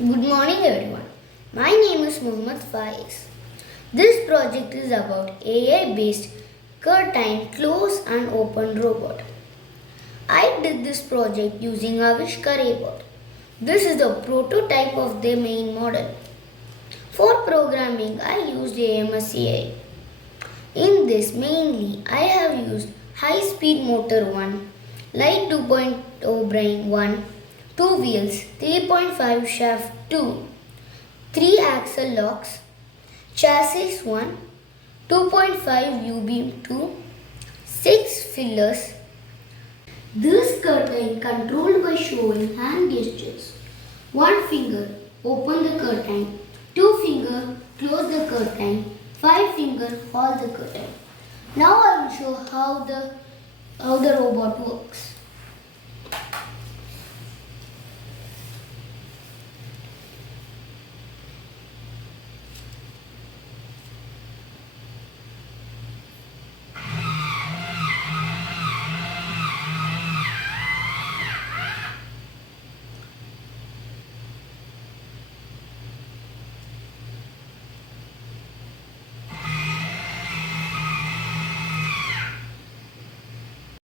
Good morning everyone. My name is Mohammad Faiz. This project is about AI based curtain close and open robot. I did this project using Avishkaar robot. This is the prototype of the main model. For programming I used AMSCI. In this mainly I have used high speed motor 1, light 2.0 brain 1, 2 wheels 3.5 shaft 2, 3 axle locks, chassis 1, 2.5 U-beam 2, 6 fillers. This curtain controlled by showing hand gestures. 1 finger open the curtain, 2 finger close the curtain, 5 finger hold the curtain. Now I will show how the robot works.